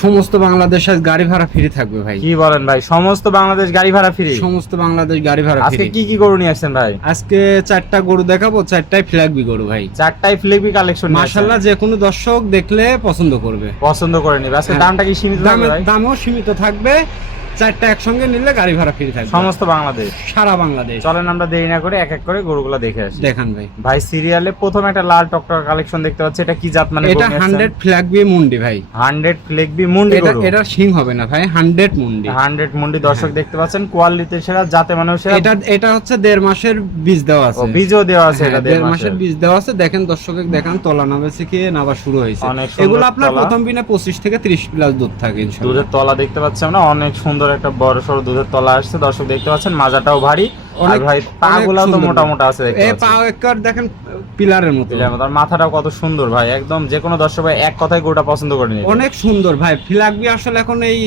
সমস্ত বাংলাদেশের গাড়ি ভাড়া ফ্রি থাকবে ভাই। কি বলেন ভাই, সমস্ত বাংলাদেশ গাড়ি ভাড়া ফ্রি? সমস্ত বাংলাদেশ গাড়ি ভাড়া ফ্রি। আজকে কি কি গরু নিয়ে আসছেন ভাই? আজকে 4টা গরু দেখাবো, 4টাই ফ্ল্যাগবি গরু ভাই। 4টাই ফ্ল্যাগবি কালেকশন। মাশাআল্লাহ, যে কোনো দর্শক দেখলে পছন্দ করবে, পছন্দ করে নেবে। আজকে দামটা কি সীমিত থাকবে ভাই? দামও সীমিত থাকবে। 4টা একসঙ্গে নিলে গাড়ি ভাড়া ফ্রি থাকবে সমস্ত বাংলাদেশ, সারা বাংলাদেশ। চলেন আমরা দেরি না করে এক এক করে গরুগুলো দেখে আসি। দেখান ভাই। ভাই সিরিয়ালে প্রথম একটা লাল টকটকা কালেকশন দেখতে পাচ্ছি, এটা কি জাত মানে? এটা 100 ফ্ল্যাগবি মুন্ডি ভাই। 100 ফ্ল্যাগবি মুন্ডি গরু। এটা সিং হবে না ভাই, 100 মুন্ডি। 100 মুন্ডি দর্শক দেখতে পাচ্ছেন, কোয়ালিটি সেরা, জাতে মানেও সেরা। এটা হচ্ছে 1.5 মাসের বীজ দেওয়া আছে। বীজও দেওয়া আছে। এটা 1.5 মাসের বীজ দেওয়া আছে। দেখেন দর্শক, দেখান তলা নামেছে কি নাবা শুরু হয়েছে। এগুলো আপনার প্রথম দিনে 25 থেকে 30 প্লাস দুধ থাকে ইনশাআল্লাহ। দুধের তলা দেখতে পাচ্ছি আমরা, অনেক সুন্দর একটা বড় সরো দুধের তলা আসছে দর্শক দেখতে পাচ্ছেন। মাজাটাও ভারী, আর ভাই পাগুলো তো মোটা মোটা আছে দেখতে পাচ্ছেন। এই পা একবার দেখেন পিলারের মতো। আর মাথাটাও কত সুন্দর ভাই, একদম যে কোনো দর্শক ভাই এক কথায় গরুটা পছন্দ করে নিবে। অনেক সুন্দর ভাই। ফ্ল্যাগবি আসলে এখন এই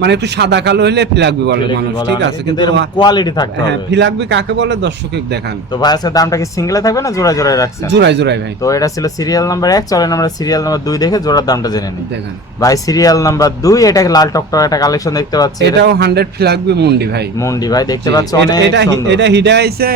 মানে একটু সাদা কালো হলে ফ্ল্যাগবি বলে মানুষ, ঠিক আছে, কিন্তু কোয়ালিটি থাকতে হবে। হ্যাঁ, ফ্ল্যাগবি কাকে বলে দর্শক দেখান। তো ভাই আজকে দামটা কি সিঙ্গেলে থাকবে না জোড়ায় জোড়ায় রাখছেন? জোড়ায় জোড়ায় ভাই। তো এটা ছিল সিরিয়াল নাম্বার 1, চলেন আমরা সিরিয়াল নাম্বার 2 দেখে জোড়ার দামটা জেনে নিই। দেখেন ভাই সিরিয়াল নাম্বার 2, এটা লাল টকটক একটা কালেকশন দেখতে পাচ্ছি। এটাও 100 ফ্ল্যাগবি মুন্ডি ভাই। মুন্ডি ভাই দেখতে পাচ্ছেন, অনেক সুন্দর। এটা হিডা আইছে,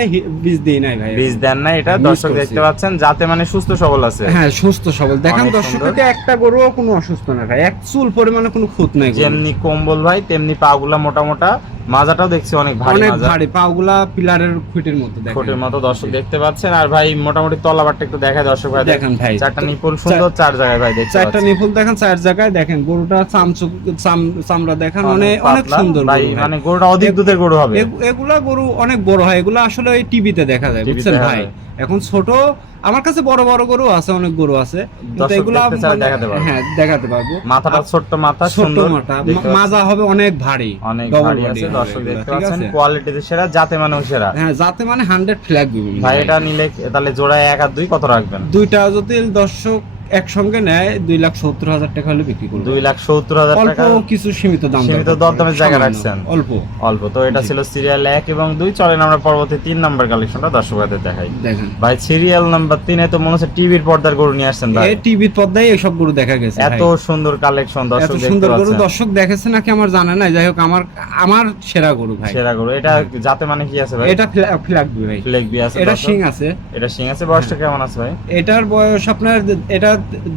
বীজ দেই নাই ভাই, বীজ দেন না। এটা দর্শক দেখতে পাচ্ছেন, যাতে মানে সুস্থ সবল আছে। হ্যাঁ, সুস্থ সবল। দেখেন দর্শককে একটা গরুও কোনো অসুস্থ না ভাই, এক চুল পরিমাণে কোনো খুঁত নাই। যেমনি কম্বল ভাই তেমনি পাগুলা মোটা মোটা, মাজাটাও দেখছি অনেক ভারী, অনেক মাজা ভারী, পাগুলা পিলারের খুঁটির মতো দেখেন, খুঁটির মতো দর্শক দেখতে পাচ্ছেন। আর ভাই মোটামুটি তলাবারটা একটু দেখায় দর্শক ভাই। দেখেন ভাই, 4টা নিপুল সুন্দর, 4 জায়গায় ভাই দেখতে পাচ্ছেন। 4টা নিপুল দেখেন 4 জায়গায়। দেখেন গরুটা চামড়া দেখেন, অনেক সুন্দর ভাই, মানে গরুটা অধিক দুধের গরু হবে। এগুলা গরু অনেক বড় হয়, এগুলা আসলে ওই টিভিতে দেখা যায়, বুঝছেন ভাই। এখন ছোট আমার কাছে বড় বড় গরু আছে, অনেক গরু আছে, কিন্তু এগুলা হ্যাঁ দেখাতে পারবো। মাথাটা ছোট্ট মাথা, ছোট সুন্দর মাথা, মাজা হবে অনেক ভারী, অনেক ডবল ভারী বডি আছে দর্শক দেখতে ঠিক পাচ্ছেন। আছে? কোয়ালিটিতে সেরা, জাতে মানেও সেরা। হ্যাঁ, জাতে মানে 100 ফ্ল্যাগ ভাই এটা নিলে তাহলে জোড়ায় 1 আর 2 কত রাখবেন? দুইটা যদি দর্শক একসঙ্গে নেয় 2,70,000 টাকা হলে বিক্রি করব। 2,70,000 টাকা। অল্প কিছু সীমিত দাম, সীমিত দরদামের জায়গা রাখছেন, অল্প অল্প। তো এটা ছিল সিরিয়াল 1 এবং 2, চলেন আমরা পরবর্তী 3 নাম্বার কালেকশনটা দর্শকদের দেখাই। দেখেন ভাই সিরিয়াল নাম্বার 3 এ তো মনে হচ্ছে টিভির পর্দার গরু নিয়ে আসছেন ভাই। এই টিভির পর্দায় এইসব গরু দেখা গেছে, এত সুন্দর কালেকশন দর্শক এত দেখতে সুন্দর গরু পাচ্ছেন। দর্শক দেখেছে নাকি আমার জানা নাই, যাই হোক আমার সেরা গরু ভাই। সেরা গরু এটা জাতে মানে কি আছে ভাই? এটা ফ্ল্যাগ ভাই, ফ্লেগবি আছে, এটা শিং আছে। এটা শিং আছে। বয়সটা কেমন আছে ভাই? এটার বয়স আপনার, এটা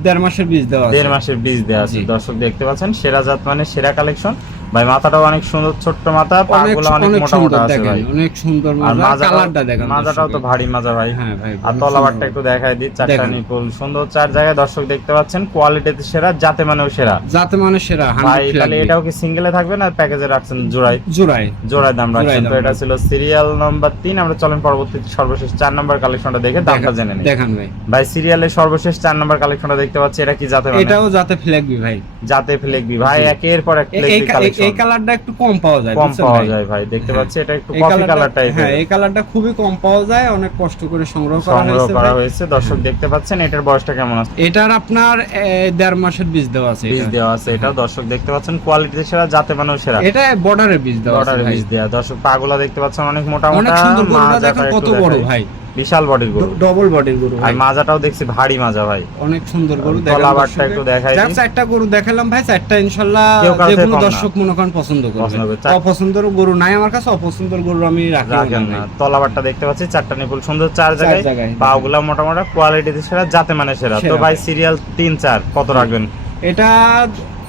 1.5 মাসের বীজ দেওয়া আছে। 1.5 মাসের বীজ দেওয়া আছে দর্শক দেখতে পাচ্ছেন। সেরা জাত মানে সেরা কালেকশন ভাই। মাথাটাও অনেক সুন্দর, ছোট্ট মাথা, পাগুলো অনেক মোটা মোটা আছে ভাই, অনেক সুন্দর মাজা। কালারটা দেখেন, মাজাটাও তো ভারী মাজা ভাই। হ্যাঁ ভাই, আর তলাবারটা একটু দেখায় দিই। 4টা নিপুল সুন্দর, 4 জায়গায় দর্শক দেখতে পাচ্ছেন। কোয়ালিটিতে সেরা, জাতে মানেও সেরা। জাতে মানে সেরা। ভাই তাহলে এটাও কি সিঙ্গেলে থাকবে না প্যাকেজে রাখছেন জোড়ায়? জোড়ায় দাম রাখছেন। তো এটা ছিল সিরিয়াল নাম্বার 3। আমরা চলেন পরবর্তী সর্বশেষ 4 নাম্বার কালেকশনটা দেখে দামটা জেনে নিই। দেখান ভাই। ভাই সিরিয়ালের সর্বশেষ 4 নাম্বার কালেকশনটা দেখতে পাচ্ছি, এটা কি জাতে মানে? এটাও জাতে ফ্ল্যাগবি ভাই। জাতে ফ্ল্যাগবি ভাই, একের পর এক ফ্ল্যাগবি কালেকশন। এই কালারটা একটু কম পাওয়া যায়, কম পাওয়া যায় ভাই, দেখতে পাচ্ছি এটা একটু কফি কালার টাইপের। হ্যাঁ, এই কালারটা খুবই কম পাওয়া যায়, অনেক কষ্ট করে সংগ্রহ করা হয়েছে দর্শক দেখতে পাচ্ছেন। এটার বয়সটা কেমন আছে? এটার আপনার 1.5 মাসের বীজ দেওয়া আছে। বীজ দেওয়া আছে, এটা দর্শক দেখতে পাচ্ছেন। কোয়ালিটিতে সেরা, জাতে মানেও সেরা। এটা বর্ডারের বীজ দেওয়া আছে, বর্ডারের বীজ দেওয়া দর্শক। পাগুলা দেখতে পাচ্ছেন অনেক মোটা মোটা, অনেক সুন্দর। গরুটা দেখেন কত বড় ভাই, বিশাল বডির গরু, ডবল বডির গরু ভাই। আর মাজাটাও দেখছি ভারী মাজা ভাই, অনেক সুন্দর গরু। তলাবারটা একটু দেখাই দিই। 4টা গরু দেখালাম ভাই, 4টা ইনশাআল্লাহ যে কোনো দর্শক মনে করেন পছন্দ করবে। অপছন্দের গরু নাই আমার কাছে, অপছন্দের গরু আমি রাখি না। তলাবারটা দেখতে পাচ্ছি, 4টা নিপুল সুন্দর, 4 জায়গায়, পাগুলা মোটা মোটা, কোয়ালিটিতে সেরা, জাতে মানে সেরা। তো ভাই সিরিয়াল 3, 4 কত রাখবেন? এটা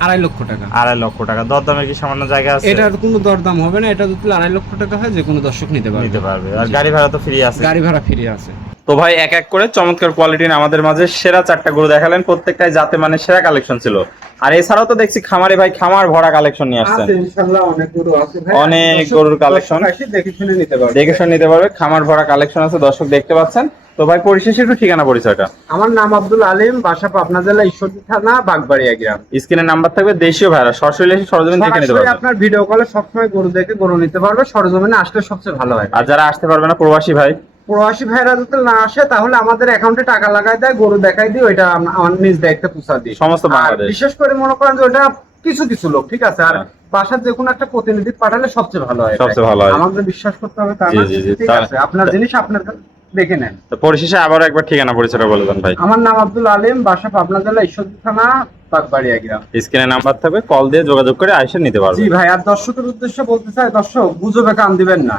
2.5 লক্ষ টাকা। 2.5 লক্ষ টাকা। দরদামের কি সামান্য জায়গা আছে? এটার কোনো দরদাম হবে না, এটা যদি 2.5 লক্ষ টাকা হয় যে কোনো দর্শক নিতে পারবে। আর গাড়ি ভাড়া তো ফ্রি আছে? গাড়ি ভাড়া ফ্রি আছে। তো ভাই এক এক করে চমৎকার কোয়ালিটির আমাদের মাঝে সেরা 4টা গরু দেখালেন, প্রত্যেকটাই জাতে মানে সেরা কালেকশন ছিল। আর এছাড়াও তো দেখছি খামারে ভাই খামার ভরা কালেকশন নিয়ে আসছেন। ইনশাআল্লাহ অনেক গরু আছে ভাই, অনেক গরুর কালেকশন দেখে শুনে নিতে পারবে। দেখে শুনে নিতে পারবে, খামার ভরা কালেকশন আছে দর্শক দেখতে পাচ্ছেন। তো ভাই পরিশেষে একটু ঠিকানা পরিচয়টা। আমার নাম আব্দুল আলিম, বাসা পাবনা জেলা ঈশ্বরদী থানা, বাগবাড়িয়া গ্রাম। স্ক্রিনে নাম্বার থাকবে, দেশীয় ভাইরা সরাসরি এসে সরজমিন দেখে নিতে পারবে। আপনার ভিডিও কলে সবসময় গরু দেখে গরু নিতে পারবে, সরজমিনে আসলে সবচেয়ে ভালো হয়। আর যারা আসতে পারবে না, প্রবাসী ভাইরা যদি না আসে তাহলে আমাদের অ্যাকাউন্টে টাকা লাগাই দেয়, গরু দেখাই দিই, ওইটা আমার নিজ দায়িত্বে পৌঁছা দিই সমস্ত বাংলাদেশ। বিশেষ করে মনে করেন যে ওটা কিছু লোক, ঠিক আছে, আর বাসার যে কোনো একটা প্রতিনিধি পাঠালে সবচেয়ে ভালো হয়। আমাদের বিশ্বাস করতে হবে, ঠিক আছে, আপনার জিনিস আপনার দেখে নেন। তো পরিশেষে আবারও একবার ঠিকানা পরিচয়টা বলে দেন ভাই। আমার নাম আব্দুল আলিম, বাসা পাবনা জেলা ঈশ্বরদী থানা, পাকবাড়িয়া গ্রাম। স্ক্রিনে নাম্বার থাকবে, কল দিয়ে যোগাযোগ করে আইসা নিতে পারবে। জি ভাই, আর দর্শকের উদ্দেশ্যে বলতে চাই, দর্শক গুজবে কান দিবেন না,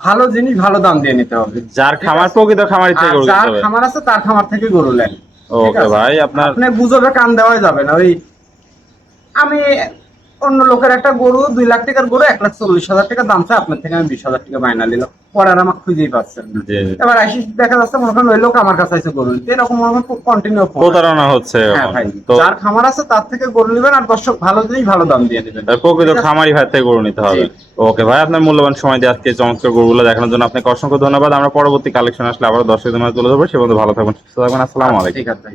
ভালো জিনিস ভালো দাম দিয়ে নিতে হবে। যার খামার প্রকৃত খামারি থেকে গরু যার কিনতে হবে। খামার আছে তার খামার থেকে গরু নেন। ওকে ভাই, আপনার আপনি গুজবে কান দেওয়াই যাবে না। ওই আমি অন্য লোকের একটা গরু 2 লাখ টাকার গরু 1,40,000 টাকা দাম চাই, আপনার থেকে আমি 20,000 টাকা মাইনা নিলাম, পরে আর আমাকে খুঁজেই পাচ্ছেন না। জি। এবার আইসি দেখা যাচ্ছে মনে করেন ওই লোক আমার কাছে এসে গরু নিতে, এরকম মনে করেন কন্টিনিউ প্রতারণা হচ্ছে। হ্যাঁ ভাই, তো যার খামার আছে তার থেকে গরু নেবেন, আর দর্শক ভালো জিনিস ভালো দাম দিয়ে নেবেন। প্রকৃত খামারি ভাই থেকে গরু নিতে হবে। ওকে ভাই, আপনার মূল্যবান সময় দিয়ে আজকে চমৎকার গরুগুলো দেখানোর জন্য আপনাকে অসংখ্য ধন্যবাদ। আমরা পরবর্তী কালেকশন আসলে আবার দর্শকদের মাঝে তুলে ধরবো। সে পর্যন্ত ভালো থাকবেন, সুস্থ থাকবেন। আসসালামু আলাইকুম। ঠিক আছে।